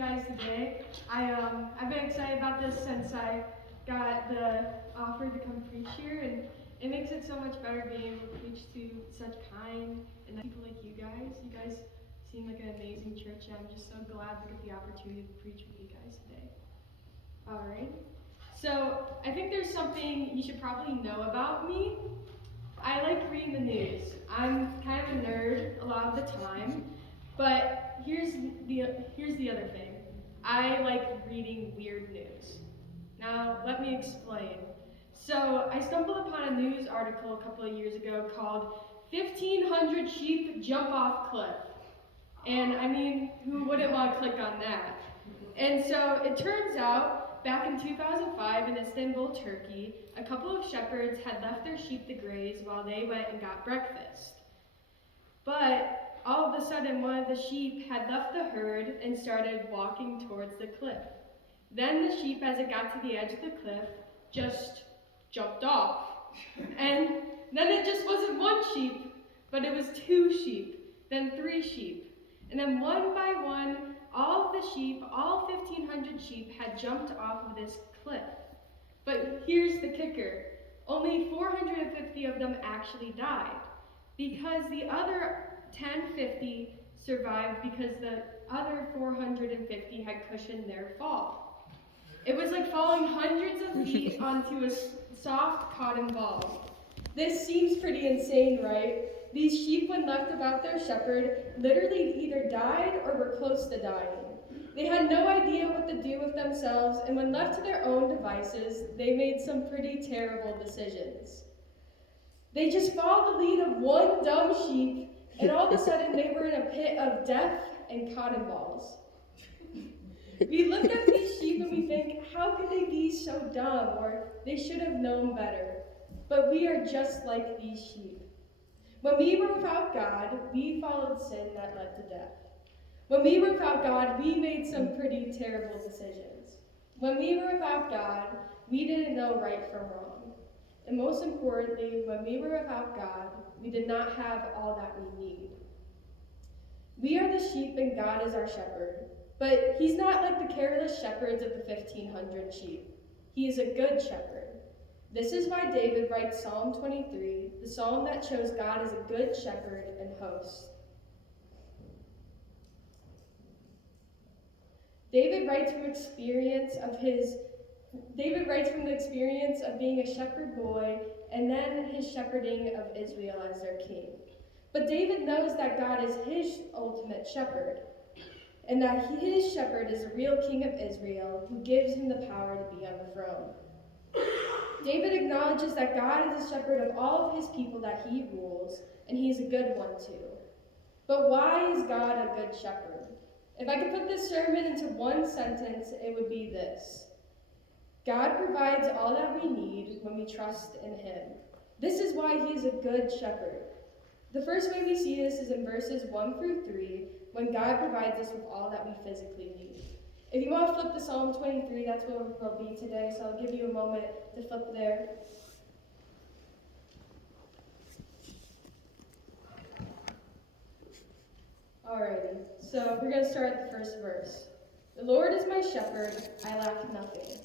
guys today. I've been excited about this since I got the offer to come preach here, and it makes it so much better being able to preach to such kind and nice people like you guys. You guys seem like an amazing church, and I'm just so glad to get the opportunity to preach with you guys today. All right. So I think there's something you should probably know about me. I like reading the news. I'm kind of a nerd a lot of the time, but here's the other thing. I like reading weird news. Now, let me explain. So, I stumbled upon a news article a couple of years ago called 1,500 Sheep Jump Off Cliff. And I mean, who wouldn't want to click on that? And so it turns out, back in 2005 in Istanbul, Turkey, a couple of shepherds had left their sheep to graze while they went and got breakfast. But all of a sudden, one of the sheep had left the herd and started walking towards the cliff. Then the sheep, as it got to the edge of the cliff, just jumped off. And then it just wasn't one sheep, but it was two sheep, then three sheep. And then one by one, all of the sheep, all 1,500 sheep, had jumped off of this cliff. But here's the kicker. Only 450 of them actually died, because the other 1050 survived because the other 450 had cushioned their fall. It was like falling hundreds of feet onto a soft cotton ball. This seems pretty insane, right? These sheep, when left without their shepherd, literally either died or were close to dying. They had no idea what to do with themselves, and when left to their own devices, they made some pretty terrible decisions. They just followed the lead of one dumb sheep, and all of a sudden they were in a pit of death and cotton balls. We look at these sheep and we think, how could they be so dumb, or they should have known better. But we are just like these sheep. When we were without God, we followed sin that led to death. When we were without God, we made some pretty terrible decisions. When we were without God, we didn't know right from wrong. And most importantly, when we were without God, we did not have all that we need. We are the sheep and God is our shepherd. But he's not like the careless shepherds of the 1,500 sheep. He is a good shepherd. This is why David writes Psalm 23, the psalm that shows God as a good shepherd and host. David writes from the experience of being a shepherd boy and then his shepherding of Israel as their king. But David knows that God is his ultimate shepherd, and that his shepherd is the real king of Israel who gives him the power to be on the throne. David acknowledges that God is the shepherd of all of his people that he rules, and he is a good one too. But why is God a good shepherd? If I could put this sermon into one sentence, it would be this. God provides all that we need when we trust in him. This is why he is a good shepherd. The first way we see this is in verses 1 through 3, when God provides us with all that we physically need. If you want to flip to Psalm 23, that's where we'll be today, so I'll give you a moment to flip there. Alrighty, so we're going to start at the first verse. The Lord is my shepherd, I lack nothing.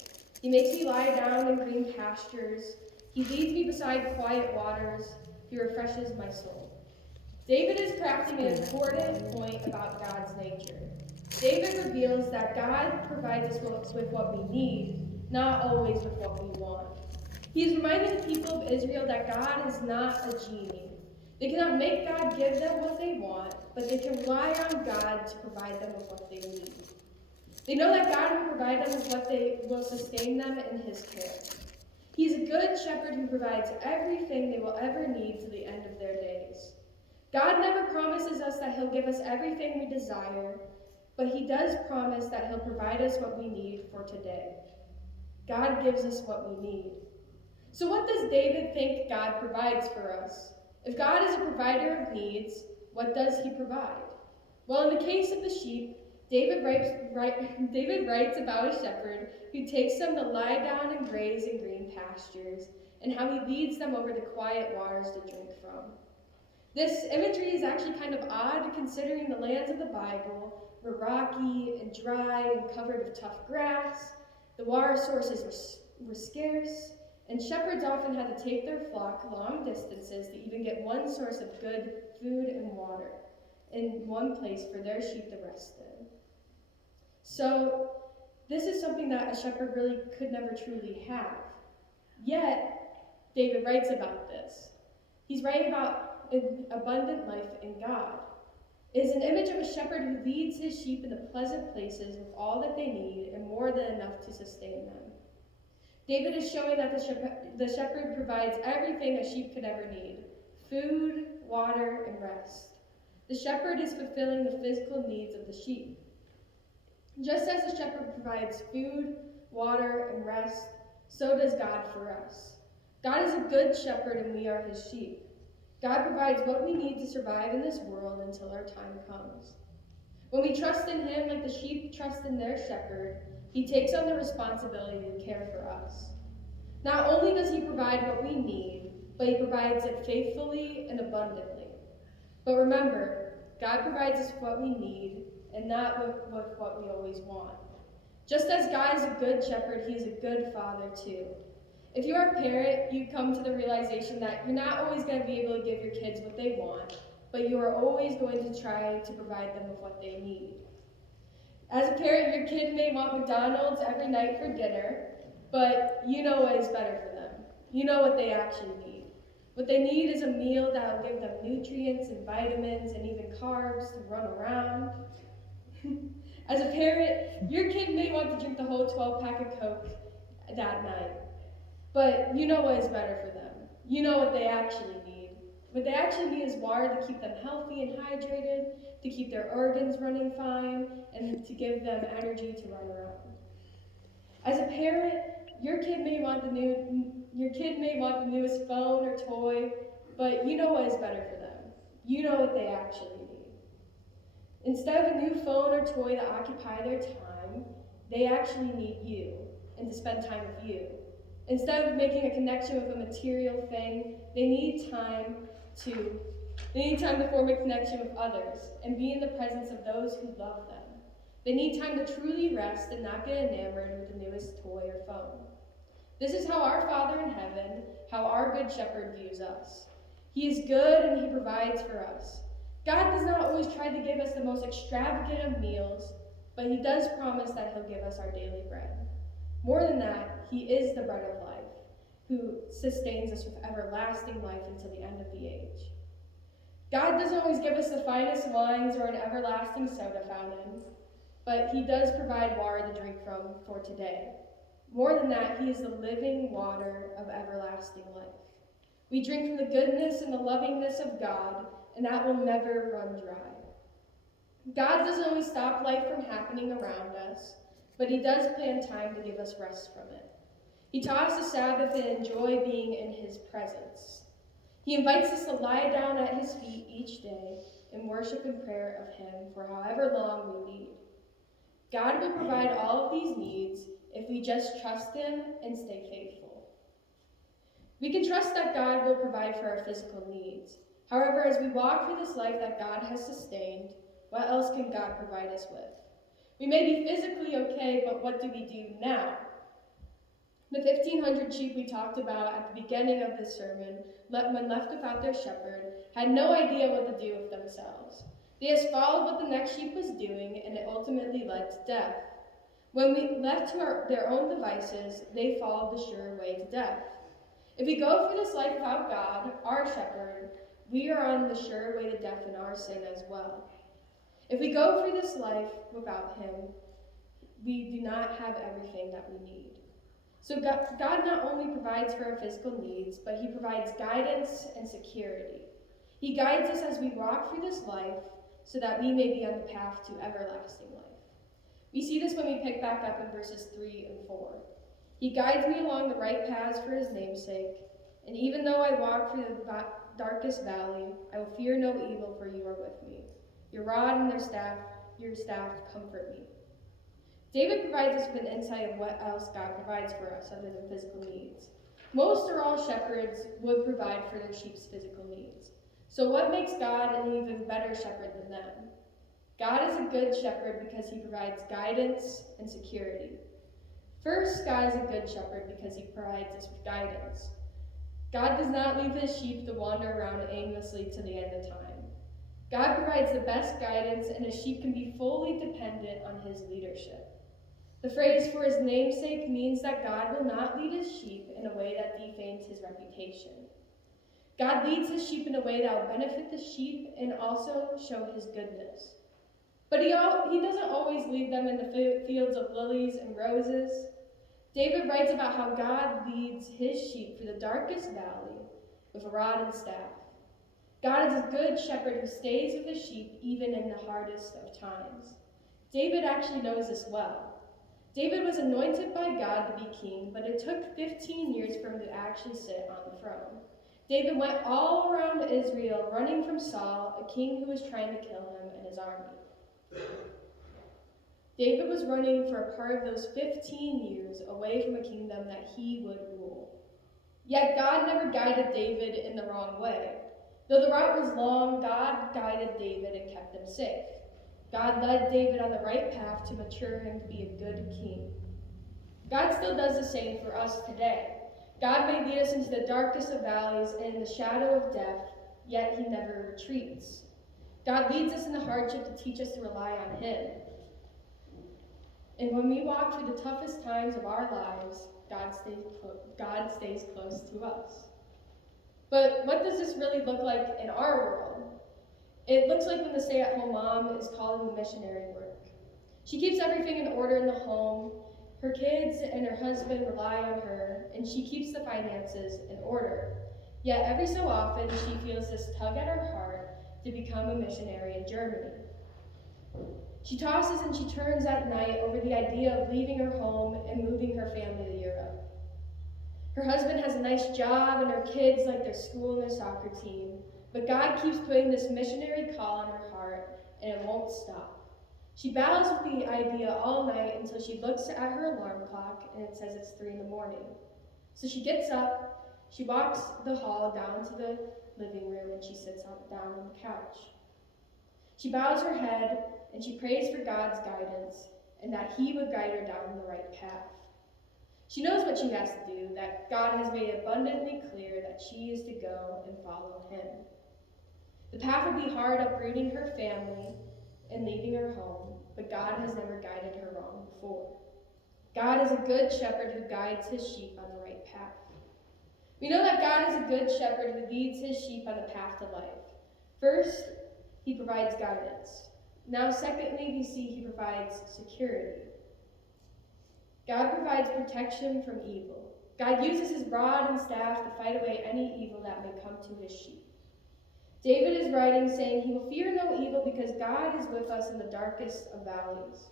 He makes me lie down in green pastures. He leads me beside quiet waters. He refreshes my soul. David is crafting an important point about God's nature. David reveals that God provides us with what we need, not always with what we want. He is reminding the people of Israel that God is not a genie. They cannot make God give them what they want, but they can rely on God to provide them with what they need. They know that God will provide them with what they will sustain them in his care. He is a good shepherd who provides everything they will ever need to the end of their days. God never promises us that he'll give us everything we desire, but he does promise that he'll provide us what we need for today. God gives us what we need. So what does David think God provides for us? If God is a provider of needs, what does he provide? Well, in the case of the sheep, David writes about a shepherd who takes them to lie down and graze in green pastures, and how he leads them over to quiet waters to drink from. This imagery is actually kind of odd considering the lands of the Bible were rocky and dry and covered with tough grass. The water sources were scarce, and shepherds often had to take their flock long distances to even get one source of good food and water in one place for their sheep to rest in. So this is something that a shepherd really could never truly have. Yet, David writes about this. He's writing about an abundant life in God. It is an image of a shepherd who leads his sheep into pleasant places with all that they need and more than enough to sustain them. David is showing that the shepherd provides everything a sheep could ever need: food, water, and rest. The shepherd is fulfilling the physical needs of the sheep. Just as the shepherd provides food, water, and rest, so does God for us. God is a good shepherd and we are his sheep. God provides what we need to survive in this world until our time comes. When we trust in him like the sheep trust in their shepherd, he takes on the responsibility to care for us. Not only does he provide what we need, but he provides it faithfully and abundantly. But remember, God provides us what we need and not with what we always want. Just as God is a good shepherd, he is a good father too. If you are a parent, you come to the realization that you're not always going to be able to give your kids what they want, but you are always going to try to provide them with what they need. As a parent, your kid may want McDonald's every night for dinner, but you know what is better for them. You know what they actually need. What they need is a meal that will give them nutrients and vitamins and even carbs to run around. As a parent, your kid may want to drink the whole 12-pack of Coke that night, but you know what is better for them. You know what they actually need. What they actually need is water to keep them healthy and hydrated, to keep their organs running fine, and to give them energy to run around. As a parent, your kid may want the newest phone or toy, but you know what is better for them. You know what they actually need. Instead of a new phone or toy to occupy their time, they actually need you and to spend time with you. Instead of making a connection with a material thing, they need time to form a connection with others and be in the presence of those who love them. They need time to truly rest and not get enamored with the newest toy or phone. This is how our Father in heaven, how our Good Shepherd views us. He is good and he provides for us. God does not always try to give us the most extravagant of meals, but he does promise that he'll give us our daily bread. More than that, he is the bread of life, who sustains us with everlasting life until the end of the age. God doesn't always give us the finest wines or an everlasting soda fountain, but he does provide water to drink from for today. More than that, he is the living water of everlasting life. We drink from the goodness and the lovingness of God, and that will never run dry. God doesn't always stop life from happening around us, but he does plan time to give us rest from it. He taught us to Sabbath and enjoy being in his presence. He invites us to lie down at his feet each day and worship and prayer of him for however long we need. God will provide all of these needs if we just trust him and stay faithful. We can trust that God will provide for our physical needs. However, as we walk through this life that God has sustained, what else can God provide us with? We may be physically okay, but what do we do now? The 1,500 sheep we talked about at the beginning of this sermon, when left without their shepherd, had no idea what to do with themselves. They just followed what the next sheep was doing, and it ultimately led to death. When we left to their own devices, they followed the sure way to death. If we go through this life without God, our shepherd, we are on the sure way to death in our sin as well. If we go through this life without him, we do not have everything that we need. So God not only provides for our physical needs, but he provides guidance and security. He guides us as we walk through this life so that we may be on the path to everlasting life. We see this when we pick back up in verses 3 and 4. He guides me along the right paths for his name's sake, and even though I walk through the darkest valley, I will fear no evil, for you are with me. Your rod and your staff comfort me. David provides us with an insight of what else God provides for us other than physical needs. Most or all shepherds would provide for their sheep's physical needs. So what makes God an even better shepherd than them? God is a good shepherd because he provides guidance and security. First, God is a good shepherd because he provides us with guidance. God does not leave his sheep to wander around aimlessly to the end of time. God provides the best guidance, and his sheep can be fully dependent on his leadership. The phrase "for his name's sake" means that God will not lead his sheep in a way that defames his reputation. God leads his sheep in a way that will benefit the sheep and also show his goodness. But he doesn't always lead them in the fields of lilies and roses. David writes about how God leads his sheep through the darkest valley with a rod and staff. God is a good shepherd who stays with his sheep even in the hardest of times. David actually knows this well. David was anointed by God to be king, but it took 15 years for him to actually sit on the throne. David went all around Israel running from Saul, a king who was trying to kill him and his army. David was running for a part of those 15 years away from a kingdom that he would rule. Yet God never guided David in the wrong way. Though the route was long, God guided David and kept him safe. God led David on the right path to mature him to be a good king. God still does the same for us today. God may lead us into the darkest of valleys and in the shadow of death, yet he never retreats. God leads us in the hardship to teach us to rely on him. And when we walk through the toughest times of our lives, God stays close to us. But what does this really look like in our world? It looks like when the stay-at-home mom is called into missionary work. She keeps everything in order in the home. Her kids and her husband rely on her, and she keeps the finances in order. Yet every so often, she feels this tug at her heart to become a missionary in Germany. She tosses and she turns at night over the idea of leaving her home and moving her family to Europe. Her husband has a nice job and her kids like their school and their soccer team, but God keeps putting this missionary call on her heart and it won't stop. She battles with the idea all night until she looks at her alarm clock and it says it's 3 in the morning. So she gets up, she walks the hall down to the living room and she sits down on the couch. She bows her head and she prays for God's guidance and that he would guide her down the right path. She knows what she has to do, that God has made abundantly clear that she is to go and follow him. The path will be hard, uprooting her family and leaving her home, but God has never guided her wrong before. God is a good shepherd who guides his sheep on the right path. We know that God is a good shepherd who leads his sheep on the path to life. First, he provides guidance. Now, secondly, we see he provides security. God provides protection from evil. God uses his rod and staff to fight away any evil that may come to his sheep. David is writing saying he will fear no evil because God is with us in the darkest of valleys.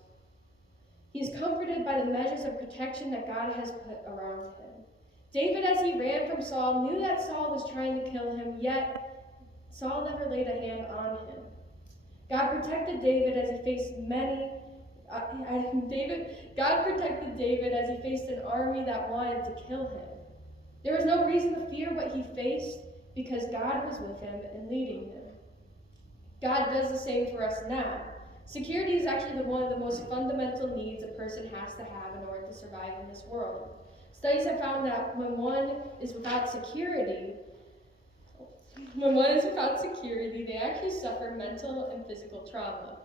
He is comforted by the measures of protection that God has put around him. David, as he ran from Saul, knew that Saul was trying to kill him, yet Saul never laid a hand on him. God protected David as he faced God protected David as he faced an army that wanted to kill him. There was no reason to fear what he faced because God was with him and leading him. God does the same for us now. Security is actually one of the most fundamental needs a person has to have in order to survive in this world. Studies have found that when one is without security, they actually suffer mental and physical trauma.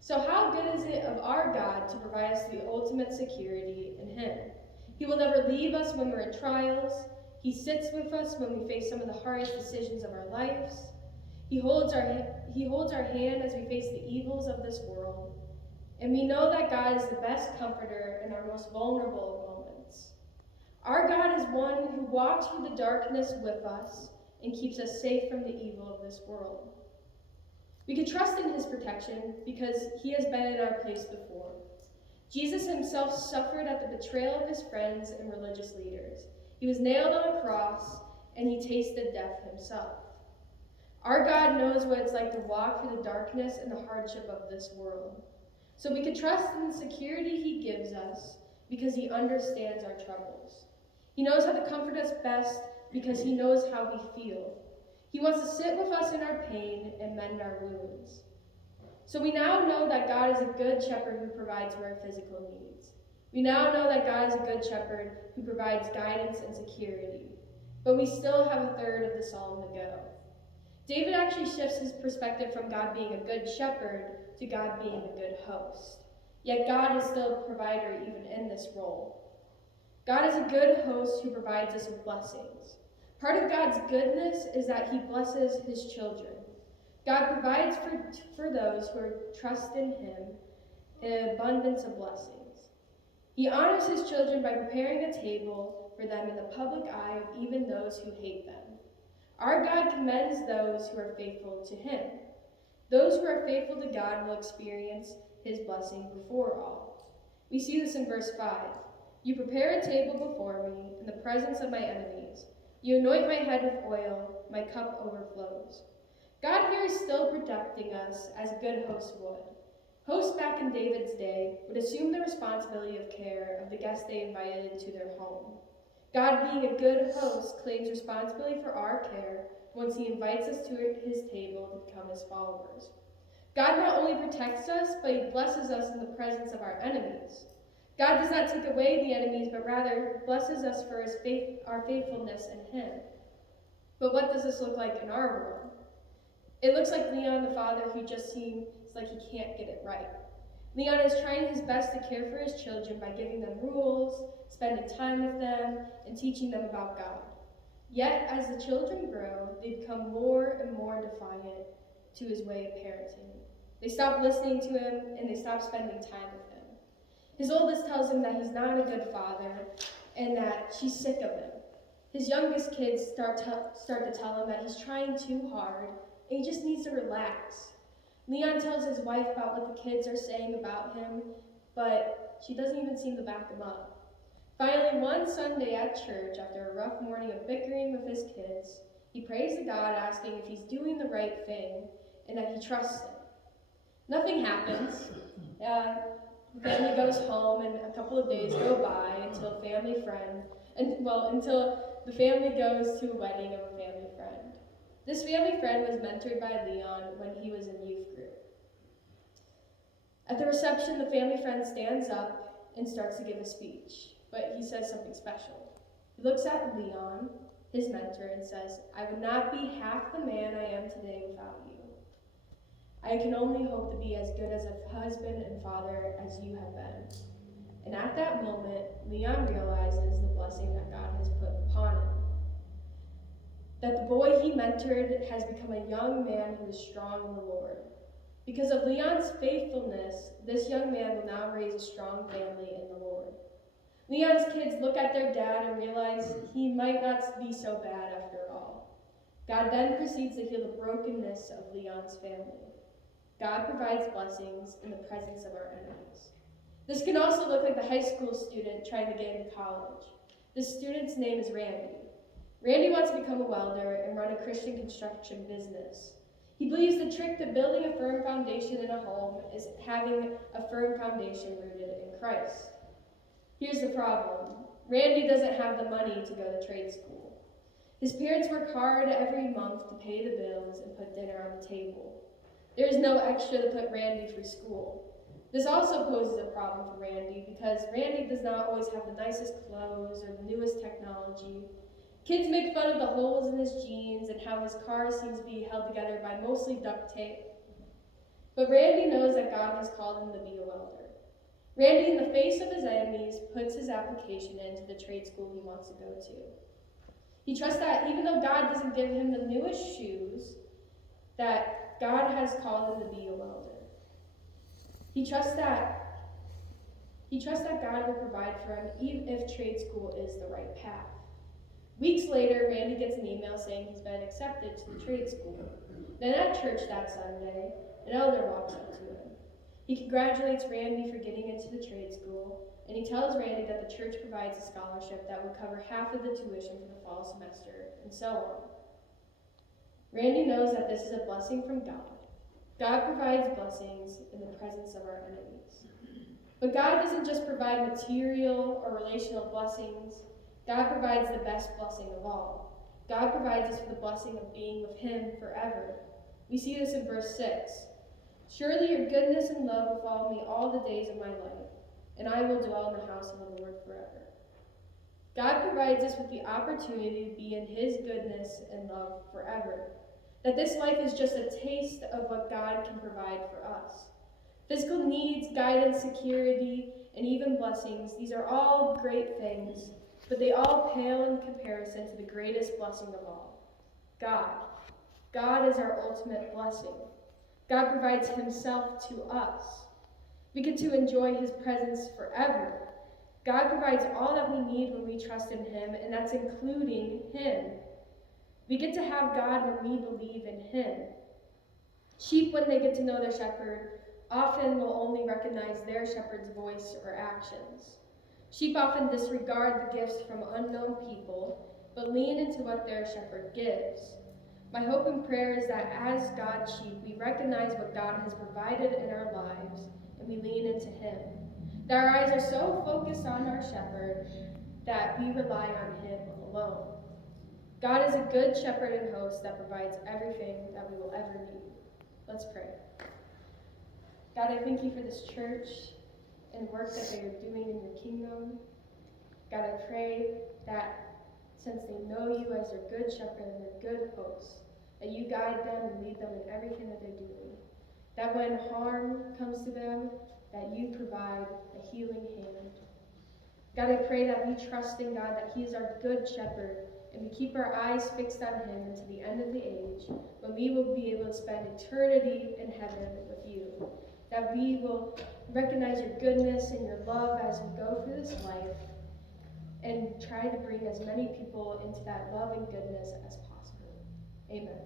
So how good is it of our God to provide us the ultimate security in him? He will never leave us when we're in trials. He sits with us when we face some of the hardest decisions of our lives. He holds our hand as we face the evils of this world. And we know that God is the best comforter in our most vulnerable moments. Our God is one who walks through the darkness with us and keeps us safe from the evil of this world. We can trust in his protection because he has been in our place before. Jesus himself suffered at the betrayal of his friends and religious leaders. He was nailed on a cross, and he tasted death himself. Our God knows what it's like to walk through the darkness and the hardship of this world. So we can trust in the security he gives us because he understands our troubles. He knows how to comfort us best because he knows how we feel. He wants to sit with us in our pain and mend our wounds. So we now know that God is a good shepherd who provides for our physical needs. We now know that God is a good shepherd who provides guidance and security. But we still have a third of the psalm to go. David actually shifts his perspective from God being a good shepherd to God being a good host. Yet God is still a provider even in this role. God is a good host who provides us with blessings. Part of God's goodness is that he blesses his children. God provides for those who trust in him an abundance of blessings. He honors his children by preparing a table for them in the public eye of even those who hate them. Our God commends those who are faithful to him. Those who are faithful to God will experience his blessing before all. We see this in verse 5. You prepare a table before me in the presence of my enemies. You anoint my head with oil, my cup overflows. God here is still protecting us as a good host would. Hosts back in David's day would assume the responsibility of care of the guests they invited into their home. God, being a good host, claims responsibility for our care once he invites us to his table to become his followers. God not only protects us, but he blesses us in the presence of our enemies. God does not take away the enemies, but rather blesses us for our faithfulness in him. But what does this look like in our world? It looks like Leon, the father, who just seems like he can't get it right. Leon is trying his best to care for his children by giving them rules, spending time with them, and teaching them about God. Yet, as the children grow, they become more and more defiant to his way of parenting. They stop listening to him, and they stop spending time with him. His oldest tells him that he's not a good father, and that she's sick of him. His youngest kids start to tell him that he's trying too hard, and he just needs to relax. Leon tells his wife about what the kids are saying about him, but she doesn't even seem to back him up. Finally, one Sunday at church, after a rough morning of bickering with his kids, he prays to God, asking if he's doing the right thing and that he trusts him. Nothing happens. The family goes home, and a couple of days go by until the family goes to a wedding of a family friend. This family friend was mentored by Leon when he was in youth group. At the reception, the family friend stands up and starts to give a speech, but he says something special. He looks at Leon, his mentor, and says, "I would not be half the man I am today without you. I can only hope to be as good as a husband and father as you have been." And at that moment, Leon realizes the blessing that God has put upon him. That the boy he mentored has become a young man who is strong in the Lord. Because of Leon's faithfulness, this young man will now raise a strong family in the Lord. Leon's kids look at their dad and realize he might not be so bad after all. God then proceeds to heal the brokenness of Leon's family. God provides blessings in the presence of our enemies. This can also look like the high school student trying to get into college. This student's name is Randy. Randy wants to become a welder and run a Christian construction business. He believes the trick to building a firm foundation in a home is having a firm foundation rooted in Christ. Here's the problem. Randy doesn't have the money to go to trade school. His parents work hard every month to pay the bills and put dinner on the table. There is no extra to put Randy through school. This also poses a problem for Randy because Randy does not always have the nicest clothes or the newest technology. Kids make fun of the holes in his jeans and how his car seems to be held together by mostly duct tape. But Randy knows that God has called him to be a welder. Randy, in the face of his enemies, puts his application into the trade school he wants to go to. He trusts that even though God doesn't give him the newest shoes, that God has called him to be a welder. He trusts that God will provide for him even if trade school is the right path. Weeks later, Randy gets an email saying he's been accepted to the trade school. Then at church that Sunday, an elder walks up to him. He congratulates Randy for getting into the trade school, and he tells Randy that the church provides a scholarship that will cover half of the tuition for the fall semester, and so on. Randy knows that this is a blessing from God. God provides blessings in the presence of our enemies. But God doesn't just provide material or relational blessings. God provides the best blessing of all. God provides us with the blessing of being with him forever. We see this in verse 6. Surely your goodness and love will follow me all the days of my life, and I will dwell in the house of the Lord forever. God provides us with the opportunity to be in his goodness and love forever. That this life is just a taste of what God can provide for us. Physical needs, guidance, security, and even blessings, these are all great things, but they all pale in comparison to the greatest blessing of all, God. God is our ultimate blessing. God provides himself to us. We get to enjoy his presence forever. God provides all that we need when we trust in him, and that's including him. We get to have God when we believe in him. Sheep, when they get to know their shepherd, often will only recognize their shepherd's voice or actions. Sheep often disregard the gifts from unknown people, but lean into what their shepherd gives. My hope and prayer is that as God's sheep, we recognize what God has provided in our lives, and we lean into him. That our eyes are so focused on our shepherd that we rely on him alone. God is a good shepherd and host that provides everything that we will ever need. Let's pray. God, I thank you for this church and work that they are doing in your kingdom. God, I pray that since they know you as their good shepherd and their good host, that you guide them and lead them in everything that they're doing. That when harm comes to them, that you provide a healing hand. God, I pray that we trust in God, that he is our good shepherd, and we keep our eyes fixed on him until the end of the age, when we will be able to spend eternity in heaven with you. That we will recognize your goodness and your love as we go through this life, and try to bring as many people into that love and goodness as possible. Amen.